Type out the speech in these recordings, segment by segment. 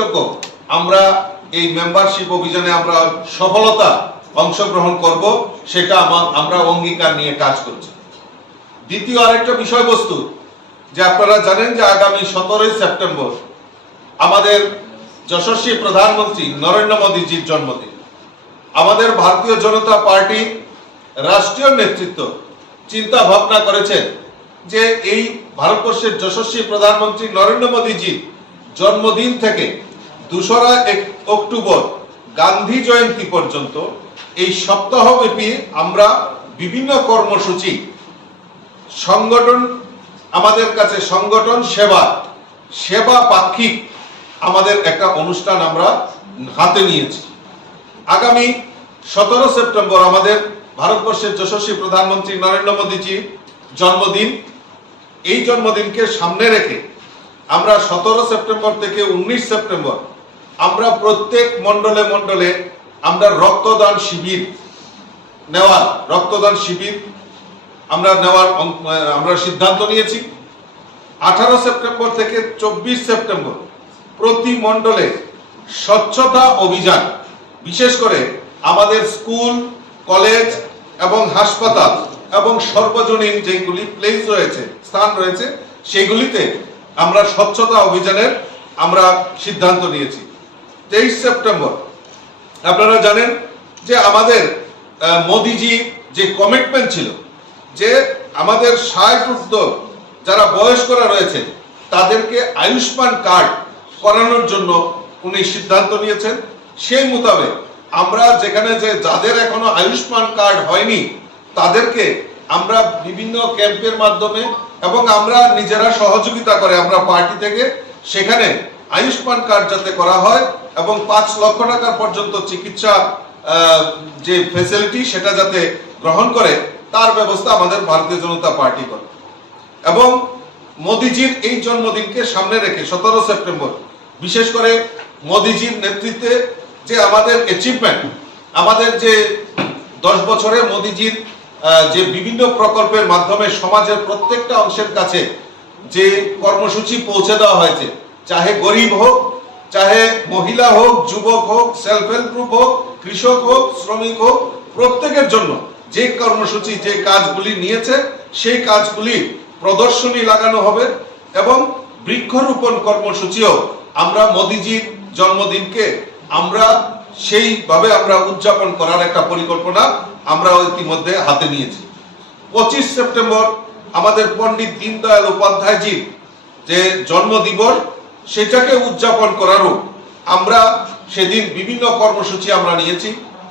কৃতজ্ঞ আমরা এই মেম্বারশিপ অভিযানে আমরা সফলতা অংশগ্রহণ করব, সেটা আমরা অঙ্গীকার নিয়ে কাজ করছি। দ্বিতীয় আরেকটা বিষয়বস্তু, যে আপনারা জানেন যে আগামী সতেরোই সেপ্টেম্বর আমাদের যশস্বী প্রধানমন্ত্রী নরেন্দ্র মোদীজির জন্মদিন। আমাদের ভারতীয় জনতা পার্টি রাষ্ট্রীয় নেতৃত্ব চিন্তা ভাবনা করেছেন যে এই ভারতবর্ষের যশস্বী প্রধানমন্ত্রী নরেন্দ্র মোদীজির জন্মদিন থেকে দোসরা এক অক্টোবর গান্ধী জয়ন্তী পর্যন্ত এই সপ্তাহব্যাপী আমরা বিভিন্ন কর্মসূচি, সংগঠন, আমাদের কাছে সংগঠন, সেবা সেবা পাক্ষিক আমাদের একটা অনুষ্ঠান আমরা হাতে নিয়েছি। আগামী সতেরো সেপ্টেম্বর আমাদের ভারতবর্ষের যশস্বী প্রধানমন্ত্রী নরেন্দ্র মোদীজি জন্মদিন। এই জন্মদিনকে সামনে রেখে আমরা সতেরো সেপ্টেম্বর থেকে উনিশ সেপ্টেম্বর আমরা প্রত্যেক মণ্ডলে মণ্ডলে আমরা রক্তদান শিবির নেওয়ার, রক্তদান শিবির আমরা নেওয়ার আমরা সিদ্ধান্ত নিয়েছি। আঠারো সেপ্টেম্বর থেকে চব্বিশ সেপ্টেম্বর প্রতি মণ্ডলে স্বচ্ছতা অভিযান, বিশেষ করে আমাদের স্কুল, কলেজ এবং হাসপাতাল এবং সর্বজনীন যেগুলি প্লেস রয়েছে, স্থান রয়েছে, সেগুলিতে আমরা স্বচ্ছতা অভিযানের আমরা সিদ্ধান্ত নিয়েছি। তেইশ সেপ্টেম্বর। আপনারা জানেন যে আমাদের মোদিজি যে কমিটমেন্ট ছিল, যে আমাদের ষাট ঊর্ধ্ব যারা বয়স্করা রয়েছে তাদেরকে আয়ুষ্মান কার্ড করানোর জন্য উনি সিদ্ধান্ত নিয়েছেন। সেই মোতাবেক আমরা যেখানে যে যাদের এখনও আয়ুষ্মান কার্ড হয়নি, তাদেরকে আমরা বিভিন্ন ক্যাম্পের মাধ্যমে এবং আমরা নিজেরা সহযোগিতা করে আমরা পার্টি থেকে সেখানে আয়ুষ্মান কার্ড যাতে করা হয় এবং পাঁচ লক্ষ টাকা পর্যন্ত চিকিৎসা যে ফেসিলিটি সেটা যাতে গ্রহণ করে, তার ব্যবস্থা আমাদের ভারতীয় জনতা পার্টি করে। এবং মোদিজির এই জন্মদিনকে সামনে রেখে সতেরো সেপ্টেম্বর, বিশেষ করে মোদিজির নেতৃত্বে যে আমাদের অ্যাচিভমেন্ট আমাদের যে দশ বছরে মোদিজির যে বিভিন্ন প্রকল্পের মাধ্যমে সমাজের প্রত্যেকটা অংশের কাছে যে কর্মসূচি পৌঁছে দেওয়া হয়েছে চাহে গরিব হোক চাহে মহিলা হোক যুবক হোক সেলফ হেল্প গ্রুপ হোক কৃষক হোক শ্রমিক হোক প্রত্যেকের জন্য যে কর্মসূচি, যে কাজগুলি নিয়েছে, সেই কাজগুলি প্রদর্শনী লাগানো হবে এবং বৃক্ষরোপণ কর্মসূচিও আমরা মোদিজির জন্মদিনকে আমরা সেইভাবে আমরা উদযাপন করার একটা পরিকল্পনা আমরা ইতিমধ্যে হাতে নিয়েছি। পঁচিশ সেপ্টেম্বর আমাদের পণ্ডিত দীনদয়াল উপাধ্যায়জির যে জন্মদিবস সেটাকে উদযাপন করারও আমরা সেদিন বিভিন্ন কর্মসূচি আমরা নিয়েছি।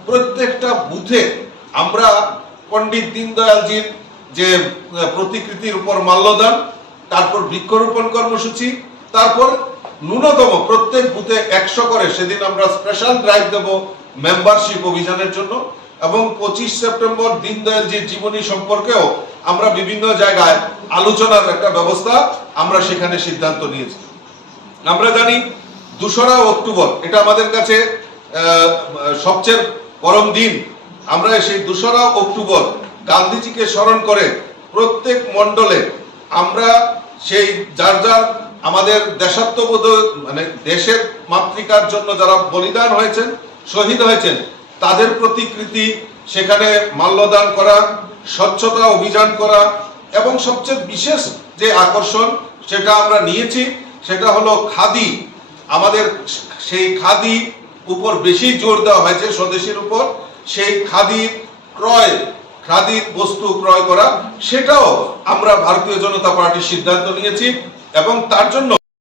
প্রত্যেকটা বুথে আমরা পণ্ডিত দীনদয়ালজির যে প্রতিকৃতির উপর মাল্যদান, তারপর বৃক্ষরোপণ কর্মসূচি, তারপর ন্যূনতম প্রত্যেক বুথে একশো করে সেদিন আমরা স্পেশাল ড্রাইভ দেব মেম্বারশিপ অভিযানের জন্য। এবং পঁচিশ সেপ্টেম্বর দীনদয়ালজির জীবনী সম্পর্কেও আমরা বিভিন্ন জায়গায় আলোচনার একটা ব্যবস্থা আমরা সেখানে সিদ্ধান্ত নিয়েছি। আমরা জানি দোসরা অক্টোবর, এটা আমাদের কাছে সবচেয়ে পরম দিন। আমরা সেই দোসরা অক্টোবর গান্ধীজিকে স্মরণ করে প্রত্যেক মণ্ডলে আমরা সেই যার যার আমাদের দেশাত্মবোধ মানে দেশের মাতৃকার জন্য যারা বলিদান হয়েছেন, শহীদ হয়েছেন, তাদের প্রতিকৃতি সেখানে মাল্যদান করা, স্বচ্ছতা অভিযান করা এবং সবচেয়ে বিশেষ যে আকর্ষণ সেটা আমরা নিয়েছি সেটা হলো খাদি। আমাদের সেই খাদি উপর বেশি জোর দেওয়া হয়েছে স্বদেশের উপর। সেই খাদির ক্রয়, খাদির বস্তু ক্রয় করা, সেটাও আমরা ভারতীয় জনতা পার্টির সিদ্ধান্ত নিয়েছি এবং তার জন্য